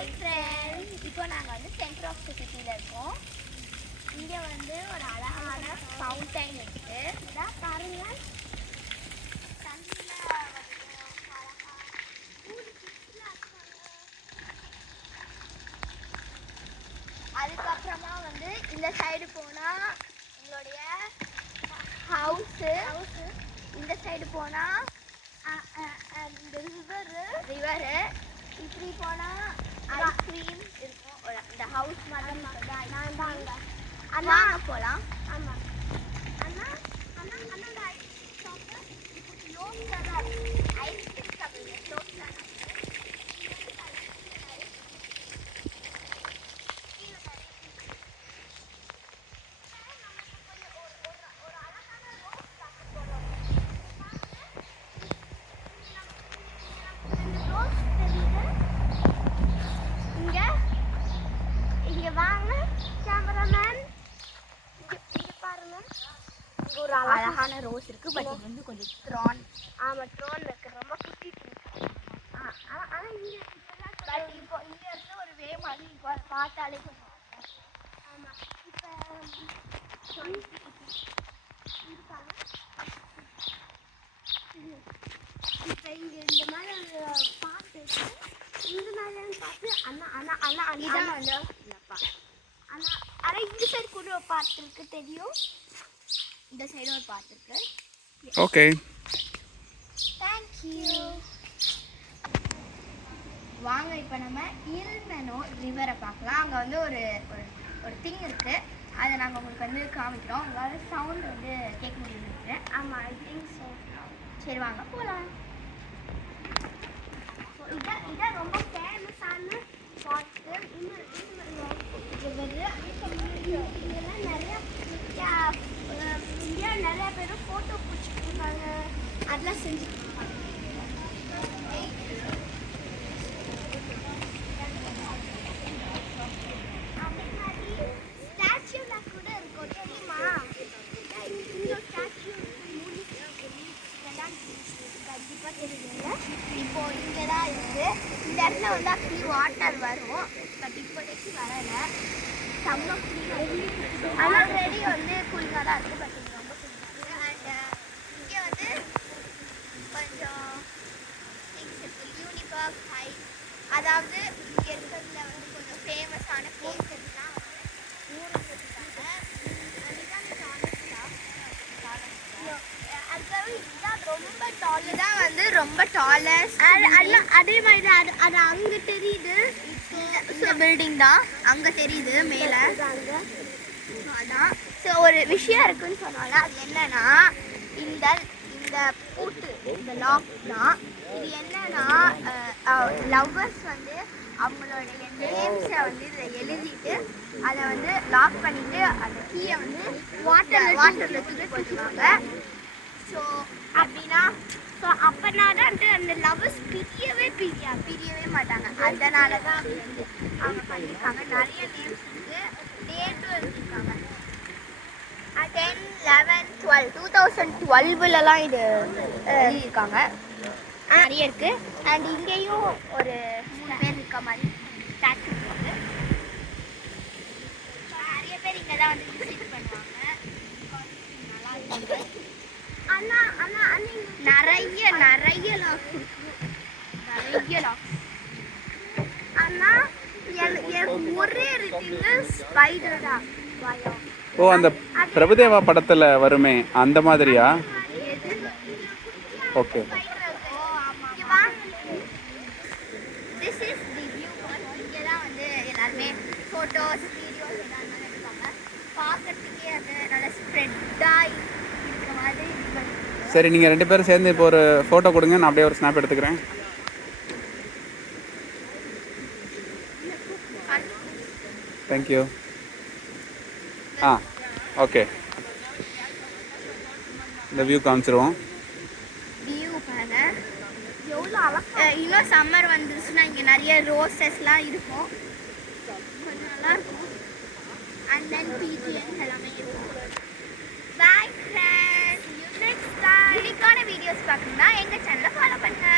Hi friends, இப்போ நாங்கள் வந்து சென்டர் ஆஃப் தி சிட்டியில் இருக்கோம். இங்கே வந்து ஒரு அழகான ஃபவுண்டைன் இருக்குது. இதான் பாருங்கள், தண்ணியில் அதுக்கப்புறமா வந்து இந்த சைடு போனால் எங்களுடைய ஹவுஸு, இந்த சைடு போனால் இந்த ரிவரு, இப்படி போனால் ஐஸ்கிரீம் இருக்கும். இந்த ஹவுஸ் மாதிரி நான் தான் அங்கே அண்ணா போகலாம். ஆமாம் அண்ணா அண்ணா அண்ணா ஐஸ்கிரீம் ஷாப்பு க்ளோஸில் தான் இருக்குது. ஐஸ்கிரீம் சாப்பிடுங்க, க்ளோஸில் தான். ஒரு அழகான ரோஸ் இருக்கு. பட் இது வந்து கொஞ்சம் த்ரான். ஆமாம், த்ரான் இருக்கு, ரொம்ப குட்டி. ஆனால் இங்கே பட் இப்போ இங்கே இருந்து ஒரு வே மாதிரி இப்போ பார்த்தாலே கொஞ்சம். ஆமாம், இப்போ இப்போ இங்கே இந்த மாதிரி ஒரு பாட்டு இருக்கு. இந்த மாதிரி பார்த்து அண்ணா அண்ணா அண்ணா அண்ணா வந்து இல்லைப்பா அண்ணா. ஆனால் இந்த சைடு கூட ஒரு பாட்டு இருக்கு, தெரியும். இந்த சைடு ஒரு பாட்டு இருக்கு. Okay, thank you. வாங்க இப்போ நம்ம இல்மெனோ ரிவரை பார்க்கலாம். அங்கே வந்து ஒரு ஒரு திங் இருக்குது, அதை நாங்கள் உங்களுக்கு வந்து காமிக்கிறோம். உங்களால் சவுண்ட் வந்து கேட்க முடியும்னு நினைக்கிறேன். ஆமாம், ஐ திங்க் ஸோ. சரி வாங்க போகலாம். ஸோ இதான் ரொம்ப ஃபேமஸான ஸ்பாட்டு. இதெல்லாம் நிறையா இந்தியாவில் நிறையா பேர் ஃபோட்டோ பிடிச்சிட்டு இருக்காங்க, அதெல்லாம் செஞ்சுட்டு இருக்காங்க. அதே மாதிரி ஸ்டாச்சுலாம் கூட இருக்கும், தெரியுமா? இந்த ஸ்டாச்சு கண்டிப்பாக தெரியுதுல்ல. இப்போ இங்கே தான் இருக்குது. இந்த இடத்துல வந்து ஆக்சுவலி வாட்டர் வரும், பட் இப்போதைக்கு வரலை. செம்ம கூலிங், ஆல்ரெடி வந்து கூலிங்காக தான் இருக்குது. பட் இது ரொம்ப கூலிங்காக இருக்குது. அண்ட் இங்கே வந்து கொஞ்சம் திங்ஸ் இருக்குது. யூனிபாக் ஹை, அதாவது இங்கே இருக்கிறதுல வந்து கொஞ்சம் ஃபேமஸான பிளேசஸ்லாம் வந்து ஊருக்கு இருக்காங்க. அதுக்காக இதுதான் ரொம்ப டாலு தான் வந்து ரொம்ப டாலஸ்ட். அதே மாதிரி தான் அது அங்கே தெரியுது. இந்த பில்டிங் தான் அங்கே தெரியுது மேலே. அதான் ஸோ ஒரு விஷயம் இருக்குன்னு சொன்னால அது என்னன்னா, இந்த இந்த பூட்டு, இந்த லாக் தான். இது என்னன்னா, லவ்வர்ஸ் வந்து அவங்களுடைய நேம்ஸை வந்து இதில் எழுதிட்டு அதை வந்து லாக் பண்ணிட்டு அந்த கீயை வந்து வாட்டரில் தூக்கி போட்டுருவாங்க. ஸோ அப்படின்னா அப்போனா தான் அந்த லவ்வர்ஸ் பிரியவே மாட்டாங்க. அதனால தான் அப்படி வந்து அவங்க பண்ணியிருக்காங்க. நிறைய நேம்ஸ் இருக்குது, டேட்டும் எழுதியிருக்காங்க. 10, 11, 12 2012லலாம் இது எழுதியிருக்காங்க. நிறைய இருக்குது. அண்ட் இங்கேயும் ஒரு 3 பேர் இருக்க மாதிரி ஸ்டாச்சு இருக்குது. நிறைய பேர் இங்கே தான் வந்து விசிட் பண்ணுவாங்க. நல்லா இருக்குது. அண்ணா அண்ணா அண்ணா நிறைய லாக்ஸ் இருக்கு, நிறைய லாக்ஸ். அண்ணா ஒரே இருக்கு ஸ்பைடர் தான் பயம். ஓ, அந்த பிரபுதேவா படத்தில் வருமே அந்த மாதிரியா? Okay. This is the view point. இங்கே தான் வந்து எல்லாருமே ஃபோட்டோஸ், வீடியோஸ் எல்லாருமே எடுப்பாங்க. பார்க்கறதுக்கே அது நல்லா ஸ்ப்ரெட்டாக இருக்கிற மாதிரி. சரி, நீங்கள் 2 பேரும் சேர்ந்து இப்போ ஒரு ஃபோட்டோ கொடுங்க, நான் அப்படியே ஒரு ஸ்னாப் எடுத்துக்கிறேன். தேங்க்யூ. ஓகே, இந்த வியூ காமிச்சிருவோம். வியூ பாருங்க எவ்வளோ அழகா. இன்னும் சம்மர் வந்துருச்சுன்னா இங்கே நிறைய ரோசஸ்லாம் இருக்கும், கொஞ்சம் நல்லா இருக்கும். அண்ட் தென் பிஜிஎஸ் எல்லாமே இருக்கும். Bye friends, you next time. யூனிக்கான வீடியோஸ் பார்க்கணும்னா எங்கள் சேனலை ஃபாலோ பண்ணுங்க.